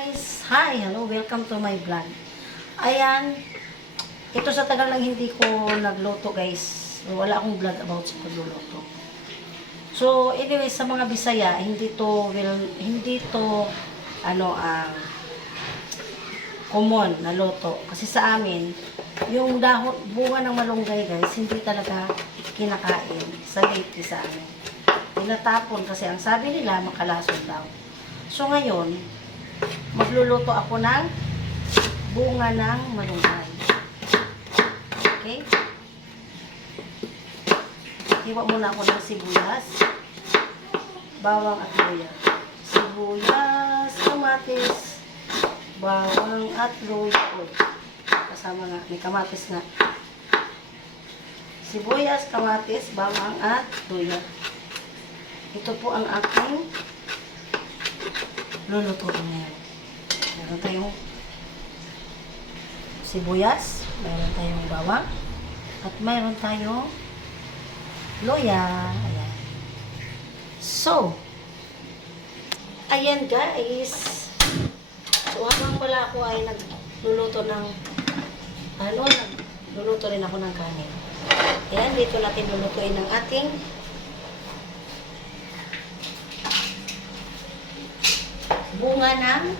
Guys, hi, hello, welcome to my vlog. Ayan, ito sa tagal lang hindi ko nagluto guys. Wala akong vlog about sa pagluluto. So, anyway, sa mga Bisaya, hindi to common na luto. Kasi sa amin, yung dahon, bunga ng malunggay guys, hindi talaga kinakain sa Leyte sa amin. Tinatapon kasi ang sabi nila makalason daw. So ngayon, magluluto ako ng bunga ng malunggay. Okay? Hiwa muna ako ng sibuyas, bawang at luya. Sibuyas, kamatis, bawang at luya. Kasama nga, may kamatis nga. Sibuyas, kamatis, bawang at luya. Ito po ang aking lulutuin ngayon. Meron tayong sibuyas, meron tayong bawang, at meron tayong luya. Ayan. So, ayan guys. So, habang pala ako ay nagluluto nagluluto rin ako ng kanin. Ayan, dito natin lulutuin ng ating bunga ng,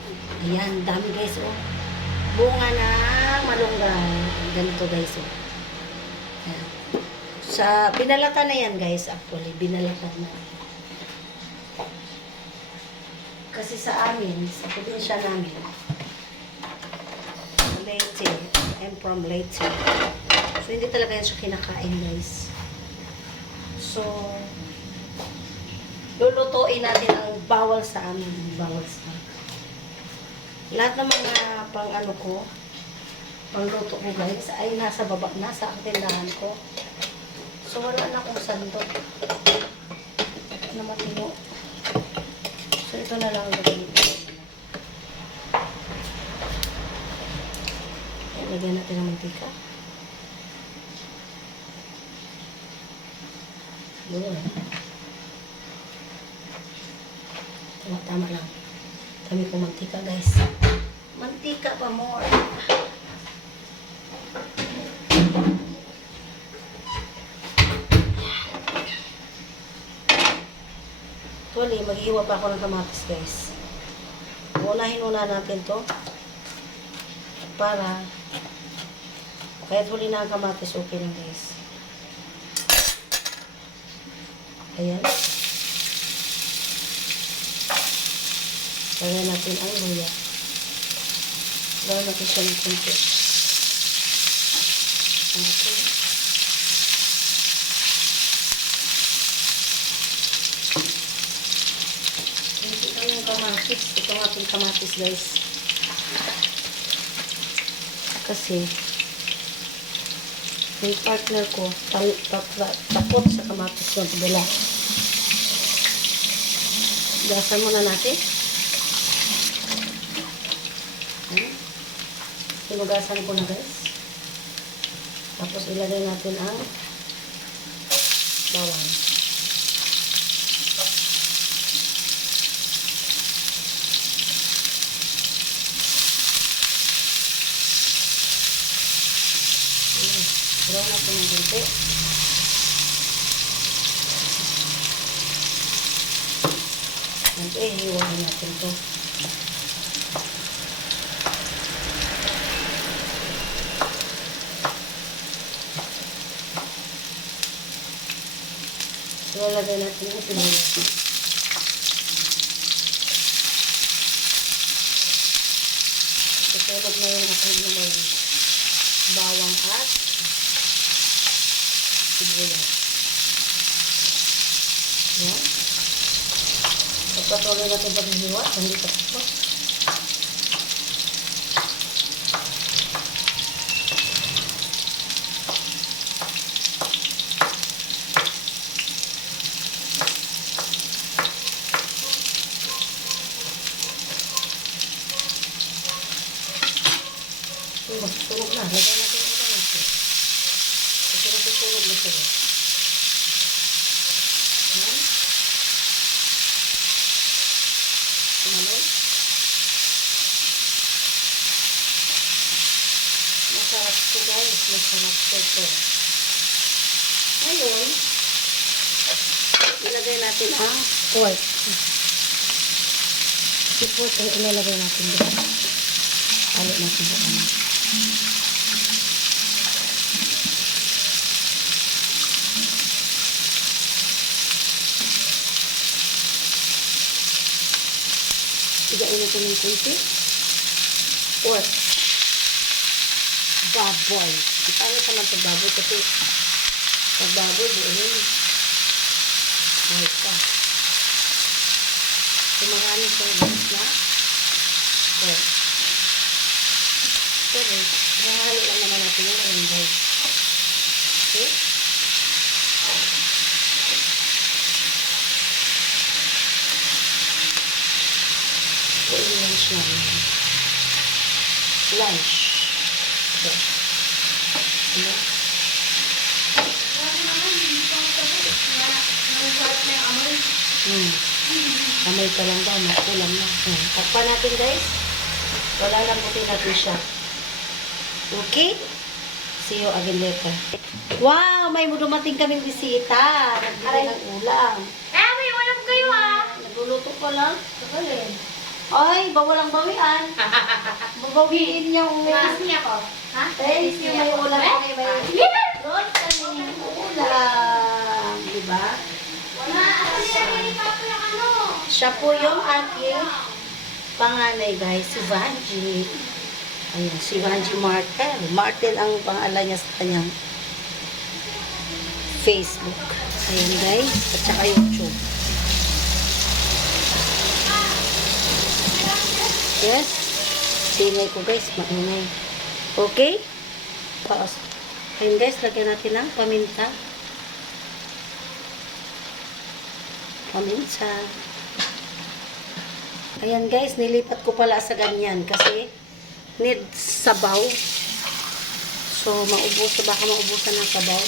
ayan, dami guys, oh. Bunga ng malunggay. Ganito guys, oh. Ayan. Sa, binalatan na yan guys, actually, binalatan na. Kasi sa amin, sa probinsya namin, Leyte, I'm from Leyte. So, hindi talaga yan siya kinakain guys. So, lulutuin natin ang bawal sa amin. Bawal sa amin. Lahat ng mga pangluto ko guys, ay nasa baba na sa tindahan ko. So, wala na akong sandok na matino. So, ito na lang ang gagawin ko. Lagyan natin ng mantika. Yun. Tama lang. Kami ko mantika guys. Mantika pa more. Actually, maghihiwa pa ako ng kamatis guys. Unahin muna natin to. Para kahit huli na ang kamatis, okay lang guys. Ayan. Lagyan natin ang luya. Lagyan natin siya ng kunti. Okay. Hindi lang yung kamatis. Ito ang ating kamatis guys. Kasi yung partner ko tapot sa kamatis ng pabila. Gasan muna natin. Sinugasan ko na guys. Tapos ilagay natin ang bawang. Brown natin ng kunti. Nanti, hiwain natin ito. So, lagay natin yung sibuyas. Susunod na yung ating bawang at sibuyas. Yan. Pagpatuloy natin paghihiwa, hindi tapos. Sunog na. Lagyan natin ang kamatis. Kasi nasusunog na siya. Yan. Sumunod. Masarap ito guys. Masarap ito. Ngayon, ilagay natin ang pork. Si pork ay ilalagay natin dito. Halo natin sa kanan. Igain natin ng kunti. Pork. Baboy. Ipangit naman ito baboy kasi pag baboy, buunin. Kahit pa. So, marami siyang guys na pork. Pero, mahalo lang naman natin yung guys. Okay? Buunin lang siya. Lunch. Okay. Diba? Kamay ka lang daw, makulang na. Takpan natin guys. Wala lang buti natin siya. Okay? See you again later. Wow! May dumating kaming bisita. Nagbili ng ulam. May ulam kayo Nagluluto ko lang. Sakalin. Ay, bawalang bawian. Babawiin niya yung niya ko. Ha? Guys, yung may ulam kami, may ron kami ulam. Diba? Siya po yung aking panganay guys, si Vanji. Ayan, si Vanji Martel. Martel ang pangalan niya sa kanyang Facebook. Ayan guys, at saka YouTube. Yes. Singay ko guys, maingay. Okay? Paos. Ayan guys, lagyan natin ng paminta. Paminta. Ayan guys, nilipat ko pala sa ganyan kasi need sabaw. So, baka maubusan ng sabaw.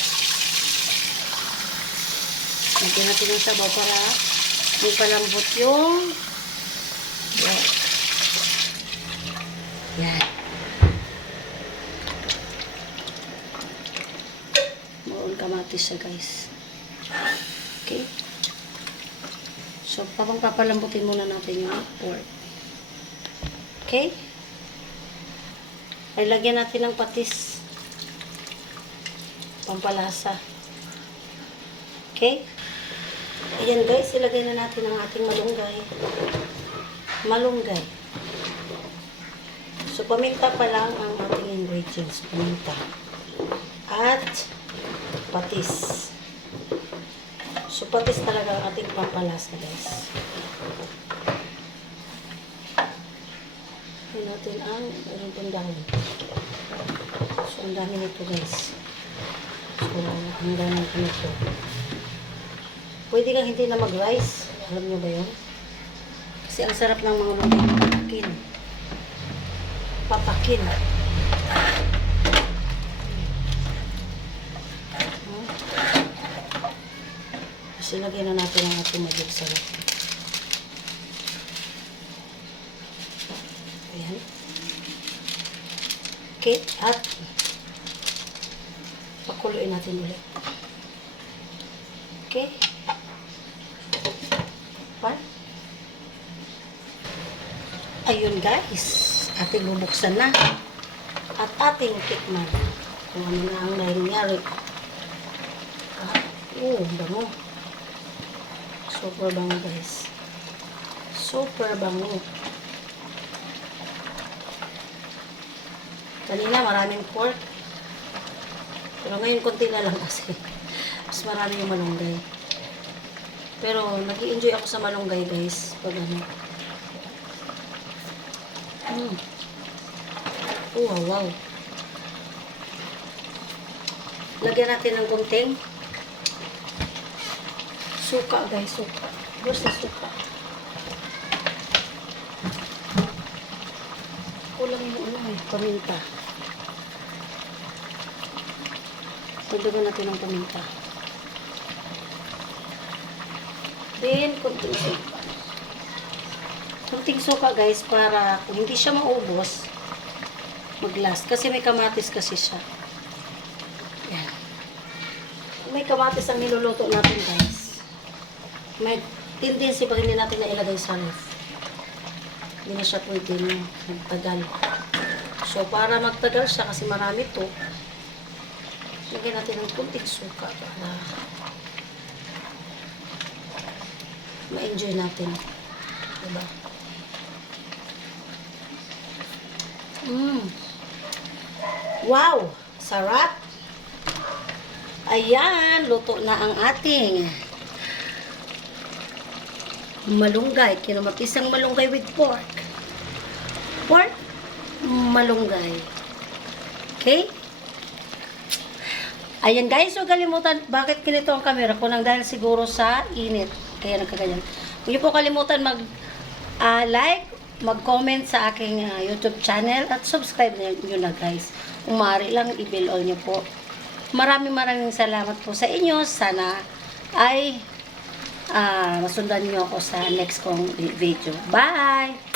Lagyan natin ng sabaw para may palambot yung yan. Maul kamatis siya guys. Okay. So, papalambutin muna natin yung pork. Okay. Ay, lagyan natin ng patis. Pampalasa. Okay. Ayan guys, ilagay na natin ang ating malunggay. Malunggay. So, paminta pa lang ang ating ingredients. Paminta. At patis. So, patis talaga ang ating pampalasa, guys. Ayan natin ang dahon. So, ang dami nito, guys. So, ang dami nito. Pwede kang hindi na mag-rice. Alam nyo ba yun? Kasi ang sarap ng mga papakin. Papakin. Kasi lagyan na natin ang ating magic sarap. Ayan. Okay. At pakuluin natin ulit. Okay. Pan. Ayun guys. Ating bubuksan na. At ating tikman. Kung ano na ang nangyari. Bango. Super bango guys. Super bango. Kanina maraming pork. Pero ngayon konti na lang kasi. Mas marami yung malunggay. Pero nag-i-enjoy ako sa malunggay guys. Pag ano. Wow, wow. Lagyan natin ng kunting suka guys, suka. Basta suka. Kulang yung paminta. Dagdagan natin ng paminta. Then, kunting suka. Kunting suka guys para kung hindi siya maubos, mag-last. Kasi may kamatis kasi siya. Yan. May kamatis ang niluluto natin, guys. May tendency pag hindi natin na ilagay sa ref. Hindi na siya pwede magtagal. So, para magtagal siya, kasi marami to, lagyan natin ng kunting suka para ma-enjoy natin. Diba? Wow! Sarap! Ayan, luto na ang ating malunggay. Kinamatisang malunggay with pork. Pork, malunggay. Okay? Ayan guys, huwag kalimutan, bakit ganito ang camera ko? Nang dahil siguro sa init. Kaya nagkaganyan. Huwag niyo po kalimutan mag-like, mag-comment sa aking YouTube channel at subscribe na nyo na guys. Kung maaari lang, i-bell all nyo po. Maraming salamat po sa inyo. Sana ay masundan niyo ako sa next kong video. Bye!